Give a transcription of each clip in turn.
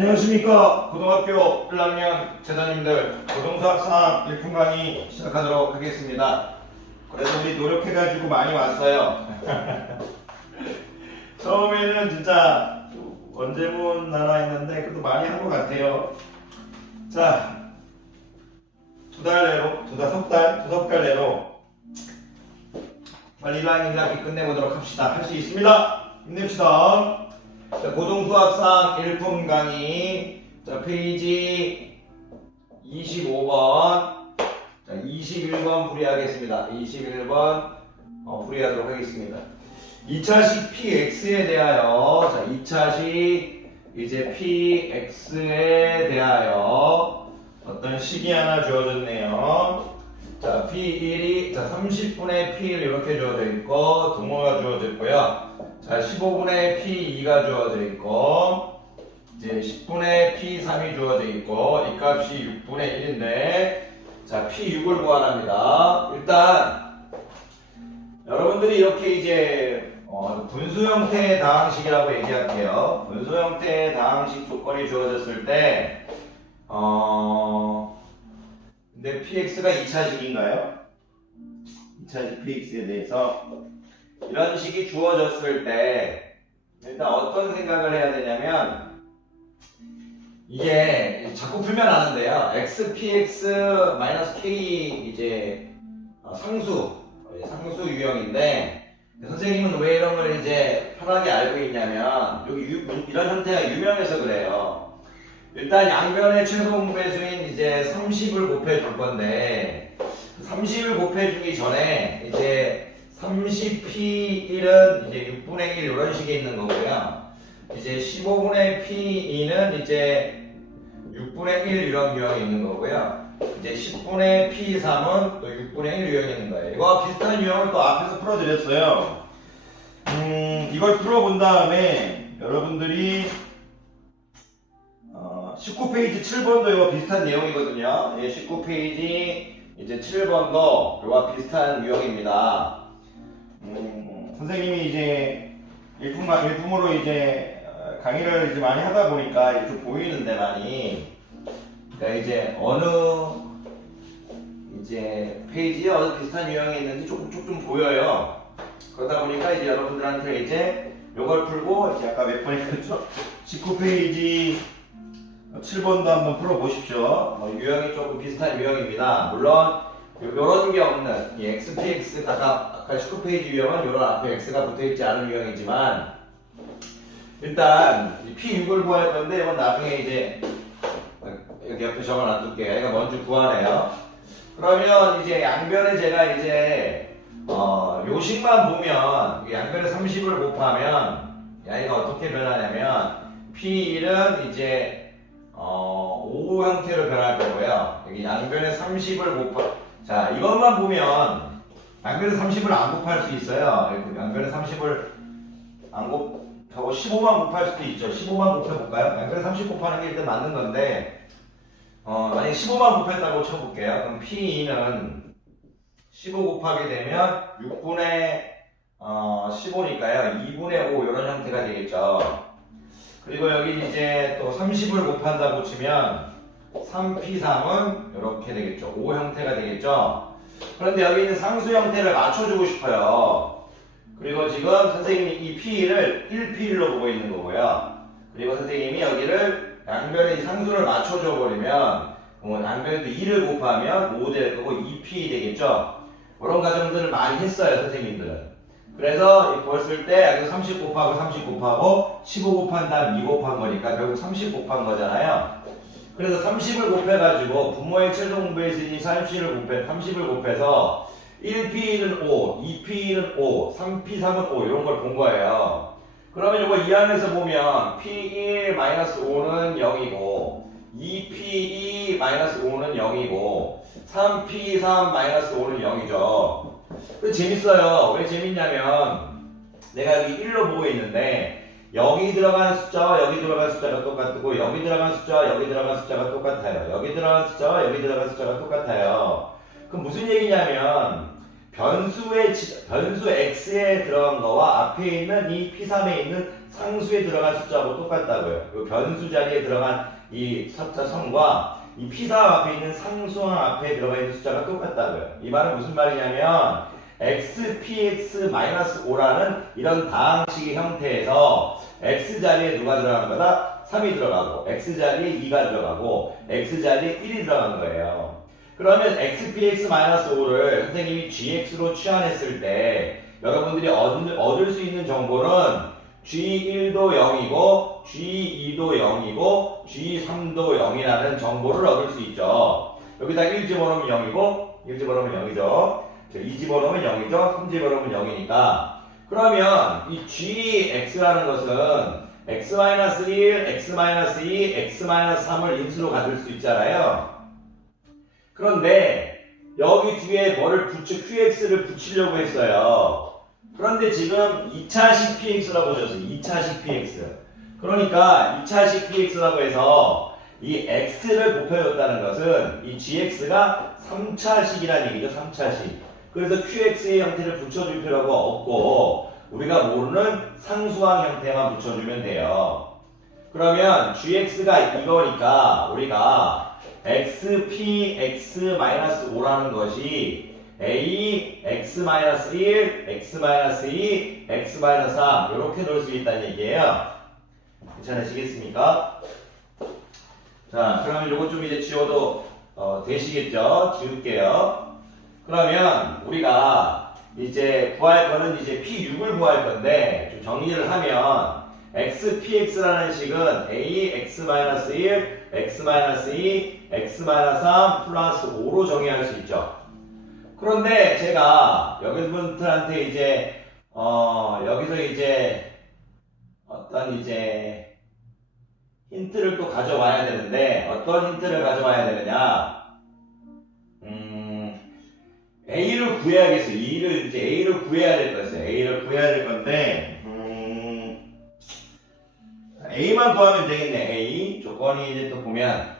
안녕하십니까. 고등학교 1학년 재단님들 고등수학상 1분 강의 시작하도록 하겠습니다. 그래도 우리 노력해가지고 많이 왔어요. 처음에는 진짜 원제문 하나 했는데 그래도 많이 한 것 같아요. 자, 석 달 내로 빨리 1학년 1학기 끝내보도록 합시다. 할 수 있습니다. 힘냅시다. 자, 고등수학상 1분 강의, 자, 페이지 25번, 자, 21번 풀이하겠습니다. 21번 풀이하도록 하겠습니다. 2차식 px에 대하여, 자, 2차식 이제 px에 대하여 어떤 식이 하나 주어졌네요. 자, p1이, 자, 30분의 p1 이렇게 주어져 있고, 등호가 주어져 있고요. 자, 15분의 P2가 주어져 있고, 이제 10분의 P3이 주어져 있고, 이 값이 6분의 1인데, 자, P6을 구하랍니다. 일단, 여러분들이 이렇게 이제, 분수 형태의 다항식이라고 얘기할게요. 분수 형태의 다항식 조건이 주어졌을 때, 근데 PX가 2차식인가요? 2차식 PX에 대해서, 이런 식이 주어졌을 때 일단 어떤 생각을 해야 되냐면 이게 자꾸 풀면 아는데요. xpx-k 이제 상수 유형인데 선생님은 왜 이런 걸 이제 편하게 알고 있냐면 여기 이런 형태가 유명해서 그래요. 일단 양변의 최소 배수인 이제 30을 곱해 줄 건데 30을 곱해 주기 전에 이제 30p1은 이제 6분의 1 이런 식에 있는 거고요. 이제 15분의 p2는 이제 6분의 1 이런 유형이 있는 거고요. 이제 10분의 p3은 또 6분의 1 유형이 있는 거예요. 이거와 비슷한 유형을 또 앞에서 풀어드렸어요. 이걸 풀어본 다음에 여러분들이 19페이지 7번도 이거 비슷한 내용이거든요. 19페이지 이제 7번도 이거와 비슷한 유형입니다. 선생님이 이제 일품으로 이제 강의를 이제 많이 하다 보니까 이제 좀 보이는데 많이 그러니까 이제 어느 이제 페이지에 어느 비슷한 유형이 있는지 조금 보여요. 그러다 보니까 이제 여러분들한테 이제 요걸 풀고 이제 아까 몇 번 했죠? 19페이지 7번도 한번 풀어보십시오. 유형이 조금 비슷한 유형입니다. 물론 요런 게 없는 이 XPX 아까 19페이지 유형은 요런 앞에 X가 붙어있지 않은 유형이지만 일단 P6을 구할 건데 이건 나중에 이제 여기 옆에 적어놔둘게요. 얘가 먼저 구하네요. 그러면 이제 양변에 제가 이제 요식만 보면 양변에 30을 곱하면 얘가 어떻게 변하냐면 P1은 이제 5 형태로 변할 거고요. 여기 양변에 30을 자, 이것만 보면 양변에 30을 안 곱할 수 있어요. 양변에 30을 안 곱하고 15만 곱할 수도 있죠. 15만 곱해볼까요? 양변에 30 곱하는 게 일단 맞는 건데 만약에 15만 곱했다고 쳐볼게요. 그럼 P2는 15 곱하게 되면 6분의 15니까요. 2분의 5 이런 형태가 되겠죠. 그리고 여기 이제 또 30을 곱한다고 치면 3p3은 이렇게 되겠죠. 5 형태가 되겠죠. 그런데 여기 있는 상수 형태를 맞춰주고 싶어요. 그리고 지금 선생님이 이 p를 1p1로 보고 있는 거고요. 그리고 선생님이 여기를 양변에 이 상수를 맞춰줘 버리면 양변에도 2를 곱하면 5 될 거고 2p 되겠죠. 그런 과정들을 많이 했어요, 선생님들은. 그래서 보았을 때 여기 30 곱하고 30 곱하고 15 곱한 다음 2 곱한 거니까 결국 30 곱한 거잖아요. 그래서 30을 곱해가지고 분모의 최소 공배수인 30을 곱해서 1P1은 5, 2P1은 5, 3P3은 5 이런 걸 본 거예요. 그러면 이거 이 안에서 보면 P1-5는 0이고 2P2-5는 0이고 3P3-5는 0이죠. 재밌어요. 왜 재밌냐면 내가 여기 1로 보고 있는데 여기 들어간 숫자와 여기 들어간 숫자가 똑같고 여기 들어간 숫자와 여기 들어간 숫자가 똑같아요. 여기 들어간 숫자와 여기 들어간 숫자가 똑같아요. 그럼 무슨 얘기냐면 변수 x에 들어간 거와 앞에 있는 이 p3에 있는 상수에 들어간 숫자하고 똑같다고요. 그 변수 자리에 들어간 이 숫자 성과 이 p3 앞에 있는 상수항 앞에 들어가 있는 숫자가 똑같다고요. 이 말은 무슨 말이냐면 xpx-5라는 이런 다항식의 형태에서 x 자리에 누가 들어간 거다? 3이 들어가고 x 자리에 2가 들어가고 x 자리에 1이 들어간 거예요. 그러면 xpx-5를 선생님이 gx로 취환했을 때 여러분들이 얻을 수 있는 정보는 g1도 0이고 g2도 0이고 g3도 0이라는 정보를 얻을 수 있죠. 여기다 1 집어넣으면 0이고 1 집어넣으면 0이죠. 2 집어넣으면 0이죠. 3 집어넣으면 0이니까 그러면 이 gx라는 것은 x-1, x-2, x-3을 인수로 가질 수 있잖아요. 그런데 여기 뒤에 qx를 붙이려고 했어요. 그런데 지금 2차식 px라고 줬어요. 2차식 px. 그러니까 2차식 px라고 해서 이 x를 곱해줬다는 것은 이 gx가 3차식이라는 얘기죠. 3차식. 그래서 qx의 형태를 붙여줄 필요가 없고 우리가 모르는 상수항 형태만 붙여주면 돼요. 그러면 gx가 이거니까 우리가 xpx-5라는 것이 a, x-1, x-2, x-3 이렇게 넣을 수 있다는 얘기예요. 괜찮으시겠습니까? 자, 그러면 요거 좀 이제 지워도 되시겠죠? 지울게요. 그러면 우리가 이제 구할 거는 이제 p6을 구할 건데 좀 정리를 하면 xpx라는 식은 a, x-1, x-2, x-3 플러스 5로 정의할 수 있죠. 그런데 제가 여러분들한테 이제 여기서 이제 어떤 이제 힌트를 또 가져와야 되는데 어떤 힌트를 가져와야 되느냐? A를 구해야겠어요. A를 구해야 될 것이에요. A를 구해야 될 건데 A만 구하면 되겠네. A 조건이 이제 또 보면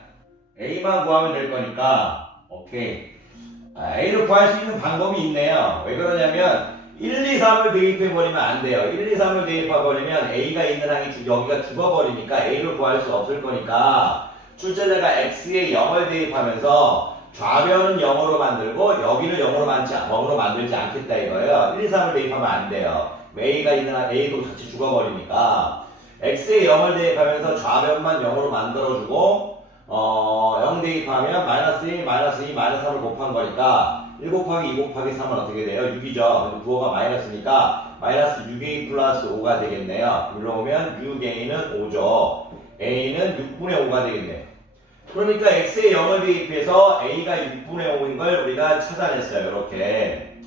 A만 구하면 될 거니까 오케이. A를 구할 수 있는 방법이 있네요. 왜 그러냐면 1, 2, 3을 대입해버리면 안 돼요. 1, 2, 3을 대입해버리면 A가 있는 항이 여기가 죽어버리니까 A를 구할 수 없을 거니까 출제자가 X에 0을 대입하면서 좌변은 0으로 만들고 여기는 0으로 만들지 않겠다 이거예요. 1, 2, 3을 대입하면 안 돼요. A가 있는 한 A도 같이 죽어버리니까 X에 0을 대입하면서 좌변만 0으로 만들어주고 0 대입하면 마이너스 1, 마이너스 2, 마이너스 3을 곱한 거니까 1 곱하기 2 곱하기 3은 어떻게 돼요? 6이죠. 부호가 마이너스니까 마이너스 6a 플러스 5가 되겠네요. 물러오면 6a는 5죠. a는 6분의 5가 되겠네요. 그러니까 x에 0을 대입해서 a가 6분의 5인 걸 우리가 찾아냈어요. 이렇게.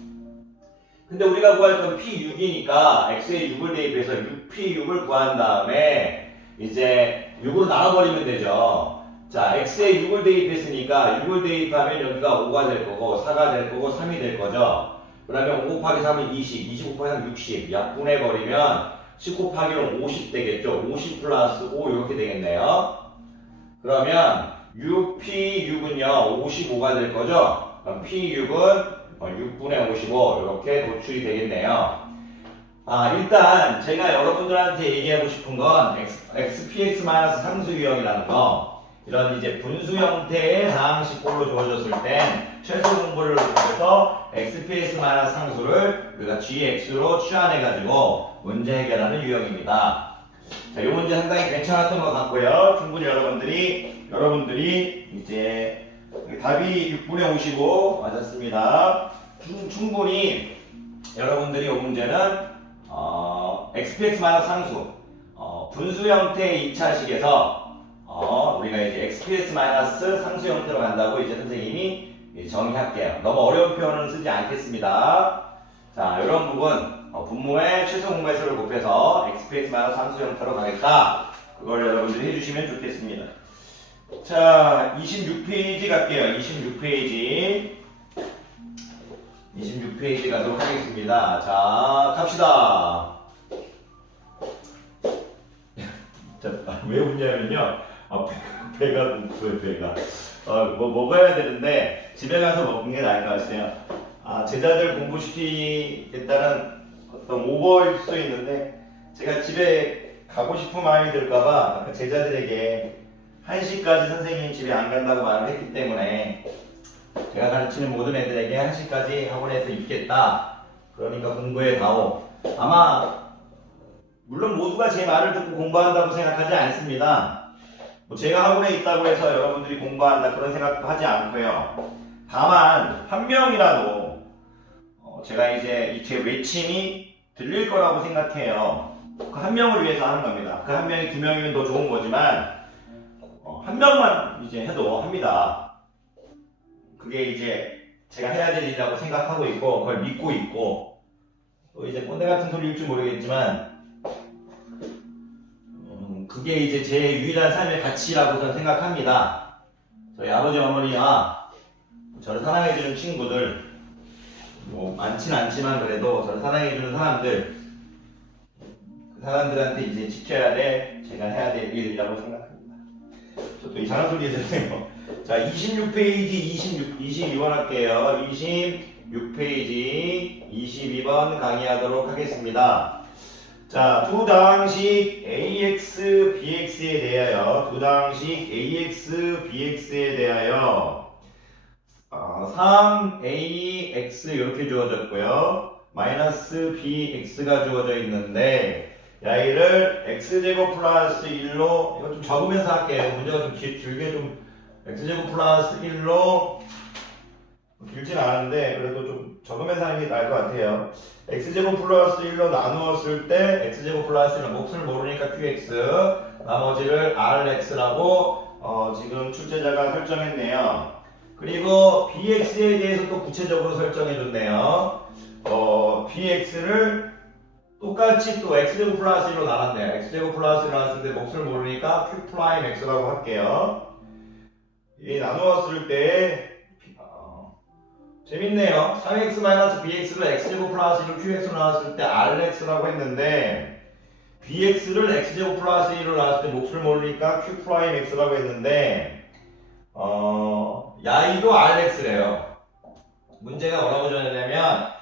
근데 우리가 구할 건 p6이니까 x에 6을 대입해서 6p6을 구한 다음에 이제 6으로 나눠버리면 되죠. 자, x에 6을 대입했으니까 6을 대입하면 여기가 5가 될 거고 4가 될 거고 3이 될 거죠. 그러면 5 곱하기 3은 20, 20 곱하기 3은 60 약분해버리면 10 곱하기는 50 되겠죠. 50 플러스 5 이렇게 되겠네요. 그러면 6p6은요 55가 될 거죠. 그럼 p6은 6분의 55 이렇게 도출이 되겠네요. 일단 제가 여러분들한테 얘기하고 싶은 건 xpx-상수 유형이라는 거 이런 이제 분수 형태의 다항식꼴로 주어졌을 땐 최소 공부를 통해서 xpx-상수를 우리가 gx로 취환해가지고 문제 해결하는 유형입니다. 자, 이 문제 상당히 괜찮았던 것 같고요. 충분히 여러분들이 이제 답이 6분의 55 맞았습니다. 충분히 여러분들이 이 문제는 xpx-상수 분수 형태의 2차식에서 우리가 이제 xps-상수 형태로 간다고 이제 선생님이 정의할게요. 너무 어려운 표현은 쓰지 않겠습니다. 자, 이런 부분 분모의 최소 공배수를 곱해서 xps-상수 형태로 가겠다. 그걸 여러분들이 해주시면 좋겠습니다. 자, 26페이지 갈게요. 26페이지 가도록 하겠습니다. 자, 갑시다. 왜 웃냐면요. 배가 고프요, 배가. 먹어야 되는데, 집에 가서 먹는 게 나을 것 같아요. 제자들 공부시키겠다는 어떤 오버일 수도 있는데 제가 집에 가고 싶은 마음이 들까봐 제자들에게 1시까지 선생님 집에 안 간다고 말을 했기 때문에 제가 가르치는 모든 애들에게 1시까지 학원에서 있겠다. 그러니까 공부해 다오. 아마 물론 모두가 제 말을 듣고 공부한다고 생각하지 않습니다. 뭐 제가 학원에 있다고 해서 여러분들이 공부한다 그런 생각도 하지 않고요. 다만 한 명이라도 제가 이제 제 외침이 들릴 거라고 생각해요. 그 한 명을 위해서 하는 겁니다. 그 한 명이 2명이면 더 좋은 거지만 한 명만 이제 해도 합니다. 그게 이제 제가 해야 될 일이라고 생각하고 있고 그걸 믿고 있고 또 이제 꼰대 같은 소리일지 모르겠지만 그게 이제 제 유일한 삶의 가치라고 저는 생각합니다. 저희 아버지 어머니와 저를 사랑해주는 친구들 뭐 많진 않지만 그래도 저를 사랑해주는 사람들 그 사람들한테 이제 지켜야 될 제가 해야 될 일이라고 생각합니다. 저 또 이상한 소리 해주세요. 자 26페이지 22번 할게요. 26페이지 22번 강의하도록 하겠습니다. 자, 두 다항식 ax, bx에 대하여 두 다항식 ax, bx에 대하여 3ax 이렇게 주어졌고요. 마이너스 bx가 주어져 있는데 야이를 x제곱 플러스 1로 이거 좀 적으면서 할게요. 문제가 좀 길게 좀 x제곱 플러스 1로 길진 않은데 그래도 좀 적으면서 하는 게 나을 것 같아요. x제곱 플러스 1로 나누었을 때 x제곱 플러스 1은 몫을 모르니까 qx 나머지를 rx라고 지금 출제자가 설정했네요. 그리고 bx에 대해서 또 구체적으로 설정해줬네요. bx를 똑같이 또 x제곱 플러스 1로 나눴네요. x제곱 플러스 1로 나눴을 때 몫을 모르니까 q 프라임 x라고 할게요. 이 나누었을 때 재밌네요. 3x-bx를 x제곱 플러스 1로 qx로 나왔을 때 rx라고 했는데 bx를 x제곱 플러스 1로 나왔을 때 몫을 모르니까 q 프라임 x라고 했는데 야이도 rx래요. 문제가 뭐라고 정했냐면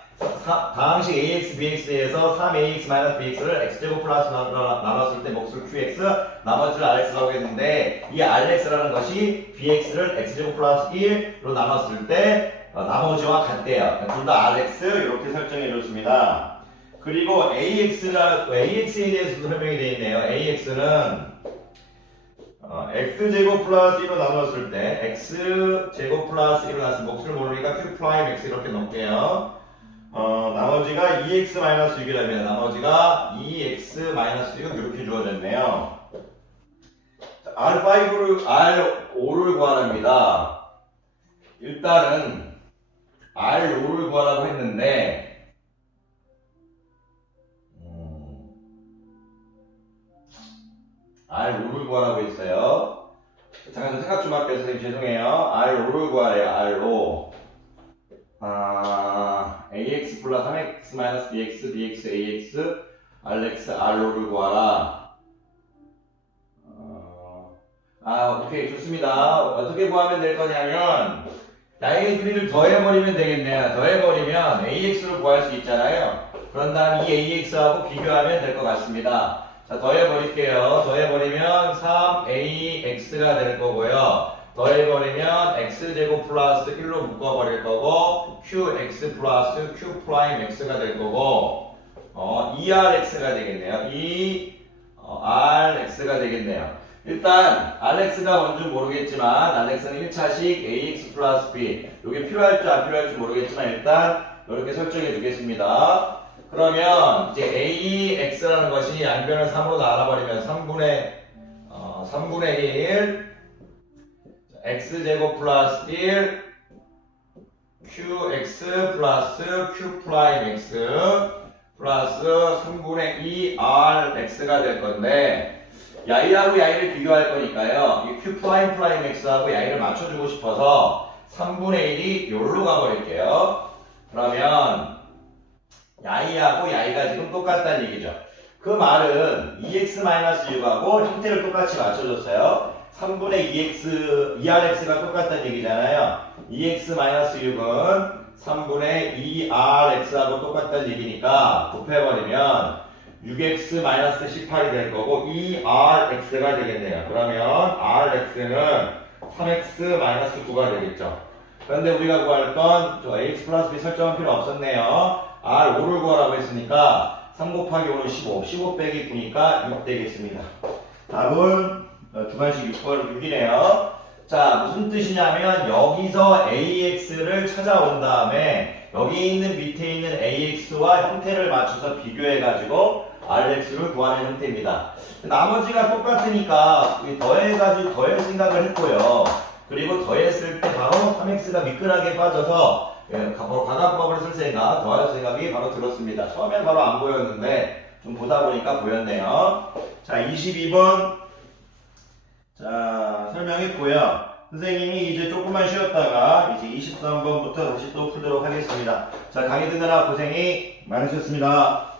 다항식 ax, bx에서 3ax-bx를 x제곱 플러스 나눴을 때 몫을 qx, 나머지를 rx라고 했는데 이 rx라는 것이 bx를 x제곱 플러스 1로 나눴을 때 나머지와 같대요. 둘 다 rx 이렇게 설정해 줬습니다. 그리고 ax에 대해서도 설명이 되어 있네요. ax는 x제곱 플러스 1로 나눴을 때 x제곱 플러스 1로 나눴을 때 몫을 모르니까 q 프라임 x 이렇게 넣을게요. 나머지가 2x-6이라면 나머지가 2x-6 이렇게 주어졌네요. R5를 구하랍니다. 일단은 R5를 구하라고 했는데 R5를 구하라고 했어요. 잠깐 생각 좀 할게요. 선생님 죄송해요. R5를 구하래요. R5 ax 플러스 3x bx bx ax rx r로를 구하라. 오케이 좋습니다. 어떻게 구하면 될 거냐면 나에게 둘이를 더해버리면 되겠네요. 더해버리면 ax를 구할 수 있잖아요. 그런 다음 이 ax하고 비교하면 될 것 같습니다. 자 더해버릴게요. 더해버리면 3ax가 될 거고요. 더해버리면 x제곱 플러스 1로 묶어버릴 거고 qx 플러스 q 프라임 x가 될 거고 2rx가 되겠네요. 2rx가 되겠네요. 일단 rx가 뭔지 모르겠지만 rx는 1차식 ax 플러스 b 이게 필요할지 안 필요할지 모르겠지만 일단 이렇게 설정해 주겠습니다. 그러면 이제 ax라는 것이 양변을 3으로 나눠버리면 3분의 1 x제곱 플러스 1 qx 플러스 q 프라임 x 플러스 3분의 2 rx가 될 건데 야이하고 야이를 비교할 거니까요. 이 q 프라임 프라임 x하고 야이를 맞춰주고 싶어서 3분의 1이 여기로 가버릴게요. 그러면 야이하고 야이가 지금 똑같다는 얘기죠. 그 말은 2x-6하고 형태를 똑같이 맞춰줬어요. 3분의 2rx가 똑같다는 얘기잖아요. 2x-6은 3분의 2rx하고 똑같다는 얘기니까 곱해버리면 6x-18이 될 거고 2rx가 되겠네요. 그러면 rx는 3x-9가 되겠죠. 그런데 우리가 구할 건 ax 플러스 b 설정할 필요 없었네요. r5를 구하라고 했으니까 3 곱하기 5는 15, 15 빼기 9니까 6 되겠습니다. 답은 주관식 6이네요. 자, 무슨 뜻이냐면 여기서 AX를 찾아온 다음에 여기 있는 밑에 있는 AX와 형태를 맞춰서 비교해가지고 RX를 구하는 형태입니다. 나머지가 똑같으니까 더해가지고 더할 생각을 했고요. 그리고 더했을 때 바로 3X가 미끈하게 빠져서 바로 가각법을 쓸 생각, 더할 생각이 바로 들었습니다. 처음엔 바로 안 보였는데 좀 보다 보니까 보였네요. 자, 22번. 자, 설명했고요. 선생님이 이제 조금만 쉬었다가 이제 23번부터 다시 또 풀도록 하겠습니다. 자, 강의 듣느라 고생이 많으셨습니다.